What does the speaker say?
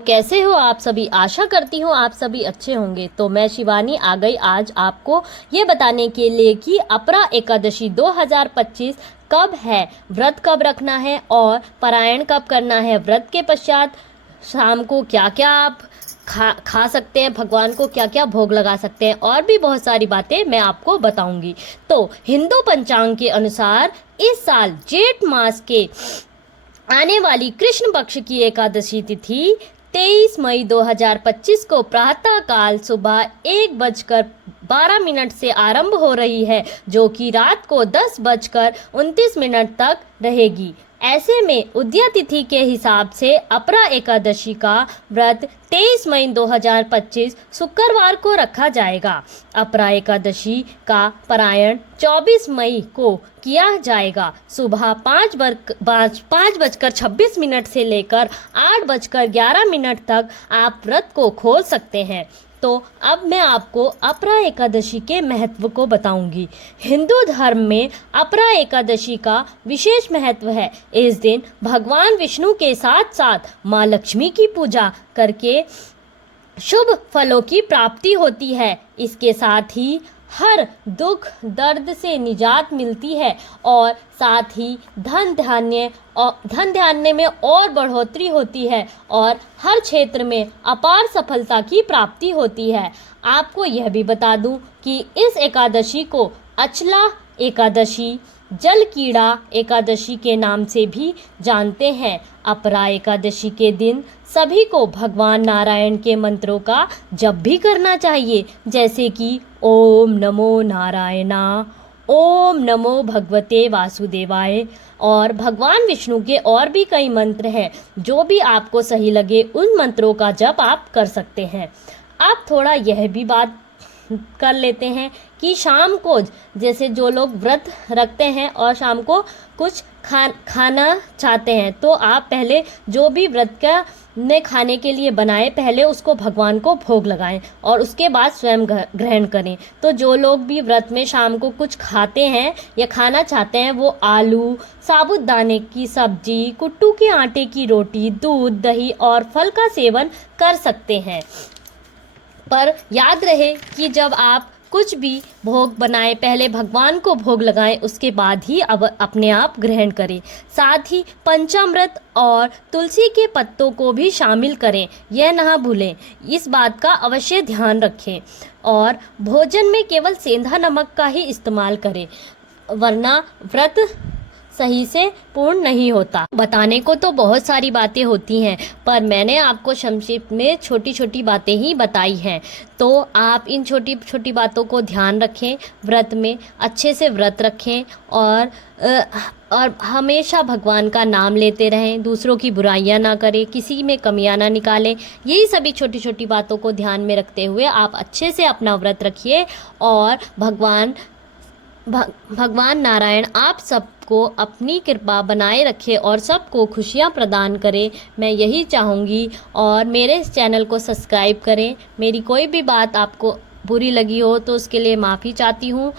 कैसे हो आप सभी। आशा करती हूँ आप सभी अच्छे होंगे। तो मैं शिवानी आ गई आज आपको ये बताने के लिए कि अपरा एकादशी 2025 कब है, व्रत कब रखना है और पारायण कब करना है। व्रत के पश्चात शाम को क्या क्या आप खा सकते हैं, भगवान को क्या क्या भोग लगा सकते हैं और भी बहुत सारी बातें मैं आपको बताऊंगी। तो हिंदू पंचांग के अनुसार इस साल जेठ मास के आने वाली कृष्ण पक्ष की एकादशी तिथि 23 मई 2025 को प्रातः काल सुबह 1:12 से आरंभ हो रही है, जो कि रात को 10:29 तक रहेगी। ऐसे में उदया तिथि के हिसाब से अपरा एकादशी का व्रत 23 मई 2025 शुक्रवार को रखा जाएगा। अपरा एकादशी का पारायण 24 मई को किया जाएगा। सुबह 5:26 से लेकर 8:11 तक आप व्रत को खोल सकते हैं। तो अब मैं आपको अपरा एकादशी के महत्व को बताऊंगी। हिंदू धर्म में अपरा एकादशी का विशेष महत्व है। इस दिन भगवान विष्णु के साथ साथ माँ लक्ष्मी की पूजा करके शुभ फलों की प्राप्ति होती है। इसके साथ ही हर दुख दर्द से निजात मिलती है और साथ ही धन धान्य में और बढ़ोतरी होती है और हर क्षेत्र में अपार सफलता की प्राप्ति होती है। आपको यह भी बता दूं कि इस एकादशी को अचला एकादशी, जल कीड़ा एकादशी के नाम से भी जानते हैं। अपरा एकादशी के दिन सभी को भगवान नारायण के मंत्रों का जप भी करना चाहिए, जैसे कि ओम नमो नारायणा, ओम नमो भगवते वासुदेवाय और भगवान विष्णु के और भी कई मंत्र हैं। जो भी आपको सही लगे उन मंत्रों का जप आप कर सकते हैं। आप थोड़ा यह भी बात कर लेते हैं कि शाम को जैसे जो लोग व्रत रखते हैं और शाम को कुछ खाना चाहते हैं, तो आप पहले जो भी व्रत का में खाने के लिए बनाए पहले उसको भगवान को भोग लगाएं और उसके बाद स्वयं ग्रहण करें। तो जो लोग भी व्रत में शाम को कुछ खाते हैं या खाना चाहते हैं वो आलू, साबूदाने की सब्जी, कुट्टू के आटे की रोटी, दूध, दही और फल का सेवन कर सकते हैं। पर याद रहे कि जब आप कुछ भी भोग बनाएं पहले भगवान को भोग लगाएं, उसके बाद ही अब अपने आप ग्रहण करें। साथ ही पंचामृत और तुलसी के पत्तों को भी शामिल करें, यह ना भूलें। इस बात का अवश्य ध्यान रखें और भोजन में केवल सेंधा नमक का ही इस्तेमाल करें, वरना व्रत सही से पूर्ण नहीं होता। बताने को तो बहुत सारी बातें होती हैं, पर मैंने आपको संक्षिप्त में छोटी छोटी बातें ही बताई हैं। तो आप इन छोटी छोटी बातों को ध्यान रखें, व्रत में अच्छे से व्रत रखें और हमेशा भगवान का नाम लेते रहें, दूसरों की बुराइयां ना करें, किसी में कमियां ना निकालें। यही सभी छोटी छोटी बातों को ध्यान में रखते हुए आप अच्छे से अपना व्रत रखिए और भगवान नारायण आप सबको अपनी कृपा बनाए रखे और सबको खुशियाँ प्रदान करें। मैं यही चाहूँगी और मेरे इस चैनल को सब्सक्राइब करें। मेरी कोई भी बात आपको बुरी लगी हो तो उसके लिए माफ़ी चाहती हूँ।